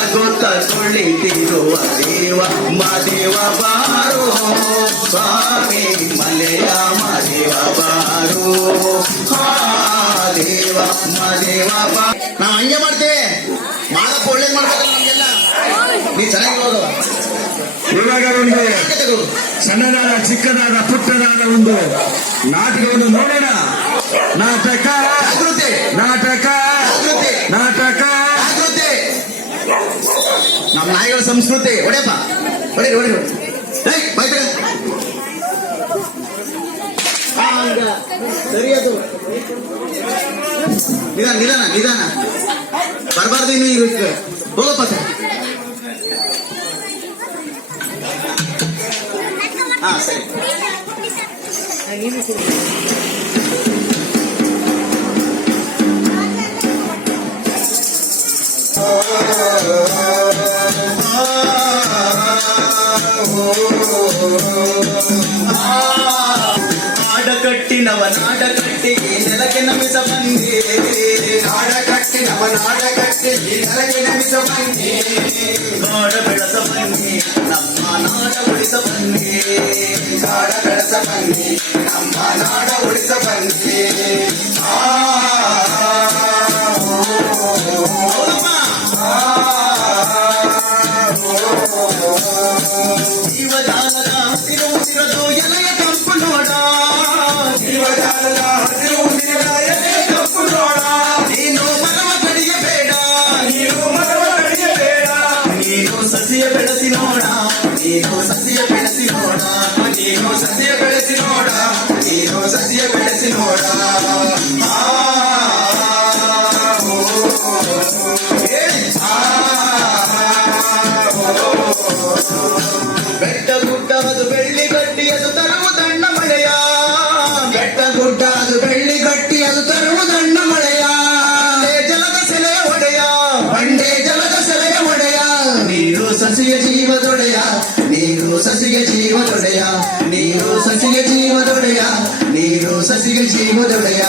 ನಗುತ್ತ ಕುಳಿತಿರುವ ದೇವ ಮದೇವ ಬಾರೋ ಸ್ವಾಮಿ ಮಲೆಯ ಮದೇವ ಬಾರೋ. ದೇವ ಮದೇವ ಬಾ ನಾವು ಹಂಗೆ ಮಾಡ್ತೇವೆ ಮಾಡಪ್ಪ ಒಳ್ಳೇದು ಮಾಡ್ಬೇಕಲ್ಲ ನಮಗೆಲ್ಲ. ನೀ ಚೆನ್ನಾಗಿರೋದು. ಇವಾಗ ಒಂದು ಸಣ್ಣದಾದ ಚಿಕ್ಕದಾದ ಪುಟ್ಟದಾದ ಒಂದು ನಾಟಕವನ್ನು ನೋಡೋಣ. ನಾಟಕ ಜಾಗೃತಿ ನಾಟಕ ನಮ್ಮ ನಾಯಿಗಳ ಸಂಸ್ಕೃತಿ. ಹೊಡೆಯಪ್ಪ. ಹೊಡಿ ಹೊಡಿ ಬೈಬೇಡ ನಿಧಾನ ನಿಧಾನ ನಿಧಾನ. ಬರಬಾರ್ದು ಇನ್ನು ಈಗ ಹೋಗಪ್ಪ ಸರ್. ಹಾ ಸರಿ. ఆడకట్టినవ నాడకట్టి నెలకి నమిత మంది. ఆడకట్టినవ నాడకట్టి నెలకి నమిత మంది. గాడ బిడస మంది. నమ్మ నాడ ఉడిస మంది. గాడ బిడస మంది నమ్మ నాడ ನೀನು ಮರವ ಕಡಿಯಬೇಡ ನೀನು ಮರವ ಕಡಿಯಬೇಡ ನೀನು ಸಸಿಯ ಬೆಳೆಸಿ ನೋಡ ನೀನು ಸಸಿಯ ಬೆಳೆಸಿ ನೋಡ ಬೆಳ್ಳಿ ಗಟ್ಟಿ ಅದು ತರುವುದಣ್ಣ ಮಳೆಯ. ಬೆಟ್ಟ ಗುಡ್ಡ ಅದು ಬೆಳ್ಳಿ ಗಟ್ಟಿ ಅದು ತರುವುದಣ್ಣ ಮಳೆಯ. ಜಲದ ಸೆಲೆಯ ಒಡೆಯ. ಬಂಡೆ ಜಲದ ಸೆಲೆಯ ಒಡೆಯ. ನೀರು ಸಸಿಯ ಜೀವದೊಡೆಯ. ನೀರು ಸಸಿಗೆ ಜೀವದೊಡೆಯ. ನೀರು ಸಸಿಗೆ ಜೀವದೊಡೆಯ. ನೀರು ಸಸಿಗೆ ಜೀವದೊಡೆಯ.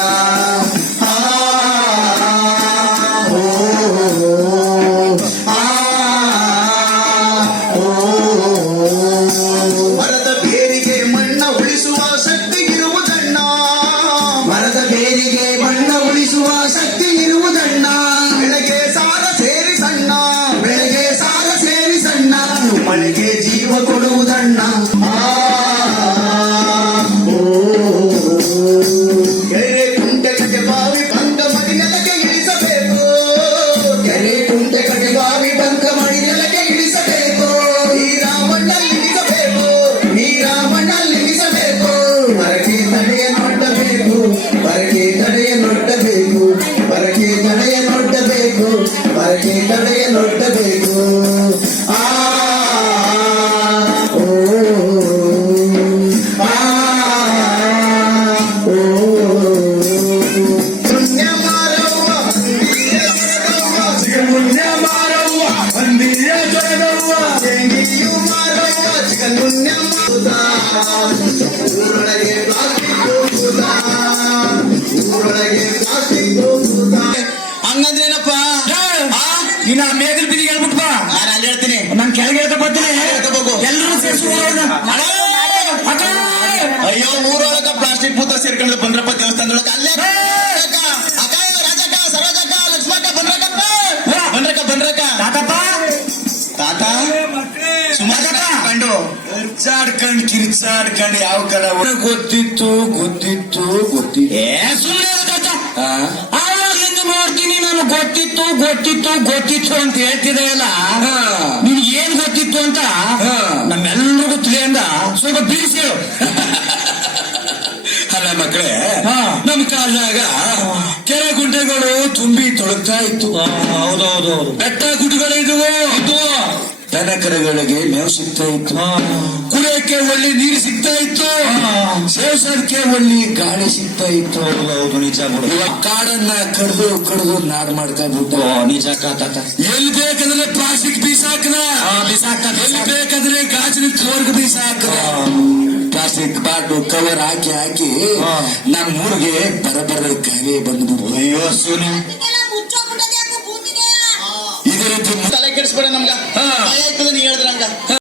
Hare ಹಂಗಂದ್ರೇನಪ್ಪ ಆ? ಮೇಗಲ್ ಬಿದಿಗೆ ಹೇಳ್ಬಿಟ್ಟು ಬಾ. ನಾನು ಅಲ್ಲಿ ಹೇಳ್ತೀನಿ. ನಾನು ಕೆಳಗೆ ಹೇಳ್ತಾ ಬರ್ತೀನಿ. ಹೇಳ್ಕೋಬೇಕು. ಎಲ್ಲರೂ ಸೇರಿಸಿ ಅಯ್ಯೋ ಊರೊಳಗ ಪ್ಲಾಸ್ಟಿಕ್ ಭೂತ ಸೇರ್ಕೊಂಡು ಬಂದ್ರಪ್ಪ ದೇವಸ್ಥಾನದೊಳಗ. ಅಲ್ಲೇ ಕಿರ್ಚಾಡ್ಕಂಡ್ ಕಿರ್ಚಾಡ್ಕಂಡ್ ಯಾವ ಕಡೆ ಗೊತ್ತಿತ್ತು ಗೊತ್ತಿತ್ತು ಗೊತ್ತಿತ್ತು. ಏ ಸುಮ್ಮನೆ ನೋಡ್ತೀನಿ ನಾನು ಗೊತ್ತಿತ್ತು ಗೊತ್ತಿತ್ತು ಗೊತ್ತಿತ್ತು ಅಂತ ಹೇಳ್ತಿದೆಯಲ್ಲ? ಅಲ್ಲ ನಿನ್ಗೆ ಏನ್ ಗೊತ್ತಿತ್ತು ಅಂತ. ನಮ್ಮೆಲ್ಲರಿಗೂ ತಿಳಿಯಂದ. ಸ್ವಲ್ಪ ಹೇಳು. ಅಲ್ಲ ಮಕ್ಕಳೇ. ನಮ್ ಕಾಲದಾಗ ಕೆರೆ ಗುಂಟೆಗಳು ತುಂಬಿ ತೊಳಗ್ತಾ ಇತ್ತು. ಹೌದೌದು ಬೆಟ್ಟ ಗುಡ್ಡಗಳಿದ್ವು. ದನ ದನಕರಗಳಿಗೆ ಮೇವು ಸಿಗ್ತಾ ಇತ್ತು. ಕುಡಿಯಕ್ಕೆ ಒಳ್ಳೆ ನೀರು ಸಿಗ್ತಾ ಇತ್ತು. ಸೇವಿಸೋದಕ್ಕೆ ಕೇವಲ್ಲಿ ಗಾಳಿ ಸಿಗ್ತಾ ಇತ್ತು. ಹೌದು ನಿಜ ಕಾಡನ್ನ ಕಡ್ದು ಕಡ್ದು ನಾಡ್ ಮಾಡ್ಕೊಂಡ್ಬಿಟ್ಟು. ನಿಜ ಕಾತ ಎಲ್ಲಿ ಬೇಕಂದ್ರೆ ಪ್ಲಾಸ್ಟಿಕ್ ಬೀಸಾಕನ. ಎಲ್ಲಿ ಬೇಕಾದ್ರೆ ಗಾಜಿನ ಕವರ್ಗ್ ಬೀಸಾಕನ. ಪ್ಲಾಸ್ಟಿಕ್ ಬಾಟು ಕವರ್ ಹಾಕಿ ಹಾಕಿ ನಮ್ ಊರಿಗೆ ಬರಬರ ಕಾಯಿಲೆ ಬಂದ್ಬಿಟ್ಟು ಅಯ್ಯೋ ಸುನಿ. ಇದೇ ರೀತಿ ತಲೆ ಕೆಡಿಸ್ಬೇಡ ನಮ್ಗ. ಹೇಳಿದ್ರಂಗ.